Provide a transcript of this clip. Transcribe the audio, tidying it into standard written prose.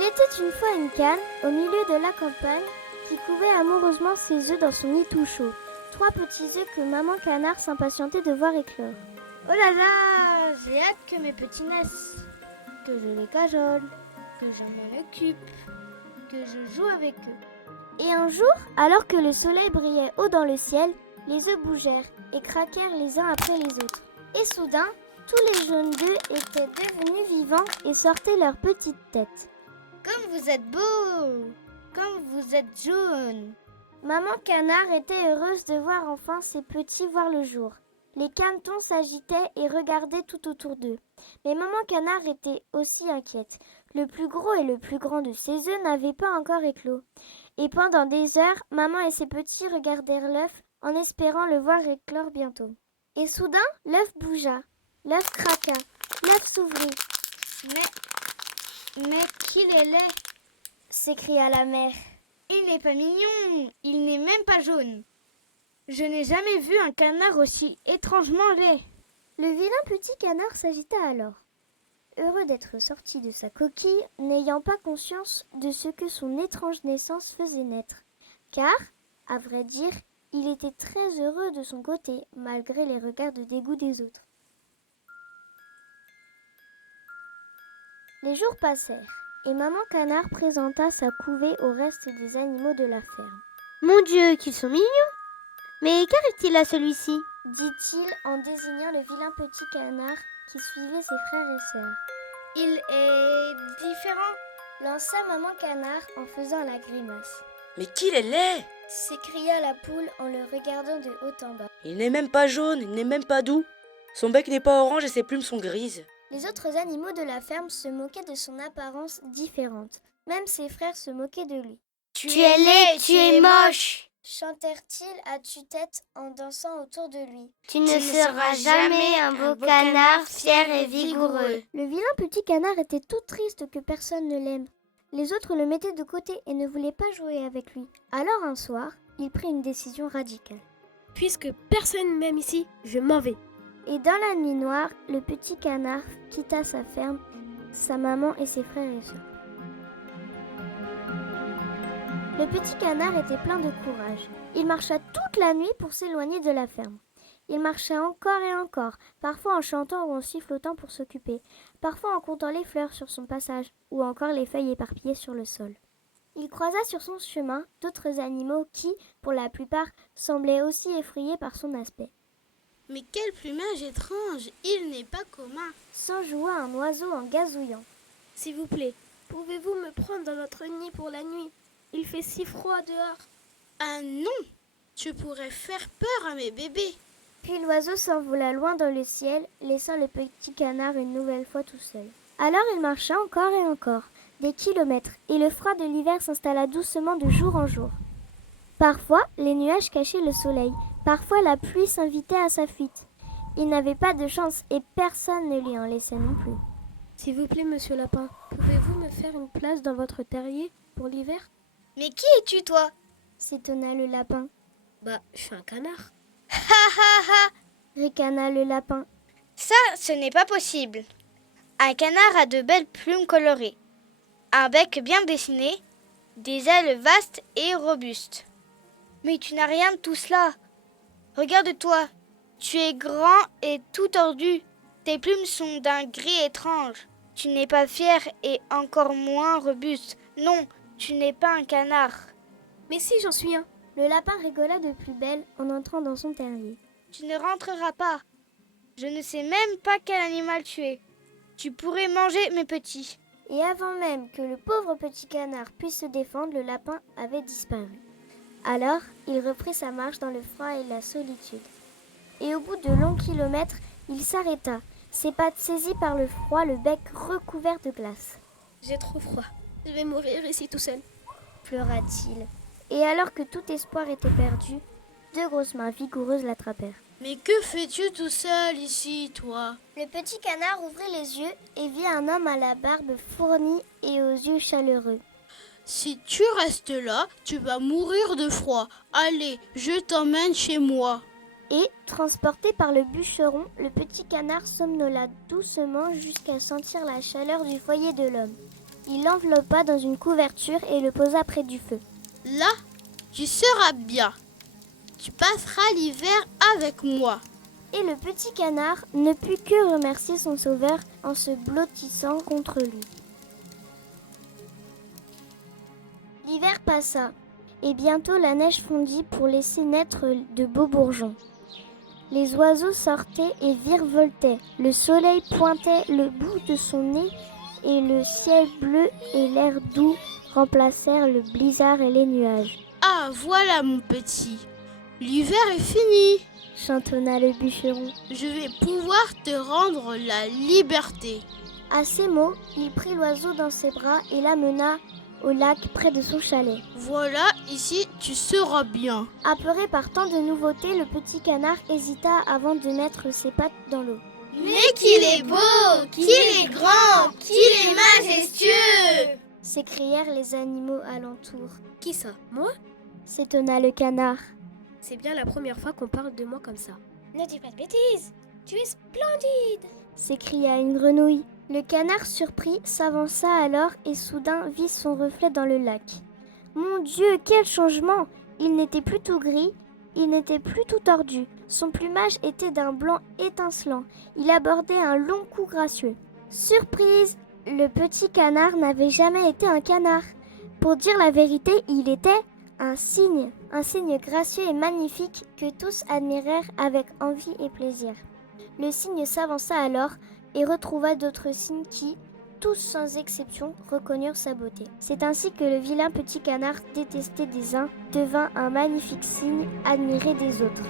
Il était une fois une canne au milieu de la campagne qui couvait amoureusement ses œufs dans son nid tout chaud. 3 petits œufs que maman canard s'impatientait de voir éclore. Oh là là, j'ai hâte que mes petits naissent, que je les cajole, que je m'en occupe, que je joue avec eux. Et un jour, alors que le soleil brillait haut dans le ciel, les œufs bougèrent et craquèrent les uns après les autres. Et soudain, tous les jaunes d'œufs étaient devenus vivants et sortaient leurs petites têtes. Comme vous êtes beaux, comme vous êtes jaunes. Maman canard était heureuse de voir enfin ses petits voir le jour. Les canetons s'agitaient et regardaient tout autour d'eux. Mais maman canard était aussi inquiète. Le plus gros et le plus grand de ses œufs n'avaient pas encore éclos. Et pendant des heures, maman et ses petits regardèrent l'œuf en espérant le voir éclore bientôt. Et soudain, l'œuf bougea. L'œuf craqua. L'œuf s'ouvrit. Mais qu'il est laid! S'écria la mère. Il n'est pas mignon, il n'est même pas jaune. Je n'ai jamais vu un canard aussi étrangement laid. Le vilain petit canard s'agita alors, heureux d'être sorti de sa coquille, n'ayant pas conscience de ce que son étrange naissance faisait naître. Car, à vrai dire, il était très heureux de son côté, malgré les regards de dégoût des autres. Les jours passèrent, et maman canard présenta sa couvée au reste des animaux de la ferme. Mon Dieu, qu'ils sont mignons! Mais qu'arrive-t-il à celui-ci? Dit-il en désignant le vilain petit canard qui suivait ses frères et sœurs. Il est différent, lança maman canard en faisant la grimace. Mais qu'il est laid! S'écria la poule en le regardant de haut en bas. Il n'est même pas jaune, il n'est même pas doux. Son bec n'est pas orange et ses plumes sont grises. Les autres animaux de la ferme se moquaient de son apparence différente. Même ses frères se moquaient de lui. Tu es laid, tu es moche! Chantèrent-ils à tue-tête en dansant autour de lui. Tu ne seras jamais un beau canard fier et vigoureux. Le vilain petit canard était tout triste que personne ne l'aime. Les autres le mettaient de côté et ne voulaient pas jouer avec lui. Alors un soir, il prit une décision radicale. Puisque personne m'aime ici, je m'en vais. Et dans la nuit noire, le petit canard quitta sa ferme, sa maman et ses frères et sœurs. Le petit canard était plein de courage. Il marcha toute la nuit pour s'éloigner de la ferme. Il marcha encore et encore, parfois en chantant ou en sifflotant pour s'occuper, parfois en comptant les fleurs sur son passage, ou encore les feuilles éparpillées sur le sol. Il croisa sur son chemin d'autres animaux qui, pour la plupart, semblaient aussi effrayés par son aspect. Mais quel plumage étrange! Il n'est pas commun. S'enjoua un oiseau en gazouillant. S'il vous plaît, pouvez-vous me prendre dans votre nid pour la nuit? Il fait si froid dehors. Ah non! Tu pourrais faire peur à mes bébés. Puis l'oiseau s'envola loin dans le ciel, laissant le petit canard une nouvelle fois tout seul. Alors il marcha encore et encore, des kilomètres, et le froid de l'hiver s'installa doucement de jour en jour. Parfois, les nuages cachaient le soleil, parfois la pluie s'invitait à sa fuite. Il n'avait pas de chance et personne ne lui en laissait non plus. S'il vous plaît, monsieur Lapin, pouvez-vous me faire une place dans votre terrier pour l'hiver? Mais qui es-tu, toi? S'étonna le lapin. Bah, je suis un canard. Ha ha ha! Ricana le lapin. Ça, ce n'est pas possible. Un canard a de belles plumes colorées, un bec bien dessiné, des ailes vastes et robustes. Mais tu n'as rien de tout cela. Regarde-toi, tu es grand et tout tordu. Tes plumes sont d'un gris étrange. Tu n'es pas fier et encore moins robuste. Non, tu n'es pas un canard. Mais si, j'en suis un. Le lapin rigola de plus belle en entrant dans son terrier. Tu ne rentreras pas. Je ne sais même pas quel animal tu es. Tu pourrais manger mes petits. Et avant même que le pauvre petit canard puisse se défendre, le lapin avait disparu. Alors, il reprit sa marche dans le froid et la solitude. Et au bout de longs kilomètres, il s'arrêta, ses pattes saisies par le froid, le bec recouvert de glace. J'ai trop froid. Je vais mourir ici tout seul. Pleura-t-il. Et alors que tout espoir était perdu, 2 grosses mains vigoureuses l'attrapèrent. Mais que fais-tu tout seul ici, toi? Le petit canard ouvrit les yeux et vit un homme à la barbe fournie et aux yeux chaleureux. Si tu restes là, tu vas mourir de froid. Allez, je t'emmène chez moi. Et, transporté par le bûcheron, le petit canard somnola doucement jusqu'à sentir la chaleur du foyer de l'homme. Il l'enveloppa dans une couverture et le posa près du feu. Là, tu seras bien. Tu passeras l'hiver avec moi. Et le petit canard ne put que remercier son sauveur en se blottissant contre lui. L'hiver passa, et bientôt la neige fondit pour laisser naître de beaux bourgeons. Les oiseaux sortaient et virevoltaient, le soleil pointait le bout de son nez, et le ciel bleu et l'air doux remplacèrent le blizzard et les nuages. Ah, voilà mon petit. L'hiver est fini. Chantonna le bûcheron. Je vais pouvoir te rendre la liberté. À ces mots, il prit l'oiseau dans ses bras et l'amena au lac près de son chalet. Voilà, ici, tu seras bien. Apeuré par tant de nouveautés, le petit canard hésita avant de mettre ses pattes dans l'eau. Mais qu'il est beau, qu'il est grand, qu'il est majestueux! S'écrièrent les animaux alentour. Qui ça? Moi? S'étonna le canard. C'est bien la première fois qu'on parle de moi comme ça. Ne dis pas de bêtises, tu es splendide! S'écria une grenouille. Le canard surpris s'avança alors et soudain vit son reflet dans le lac. Mon Dieu, quel changement! Il n'était plus tout gris, il n'était plus tout tordu. Son plumage était d'un blanc étincelant. Il abordait un long cou gracieux. Surprise! Le petit canard n'avait jamais été un canard. Pour dire la vérité, il était un cygne gracieux et magnifique que tous admirèrent avec envie et plaisir. Le cygne s'avança alors et retrouva d'autres cygnes qui, tous sans exception, reconnurent sa beauté. C'est ainsi que le vilain petit canard détesté des uns devint un magnifique cygne admiré des autres.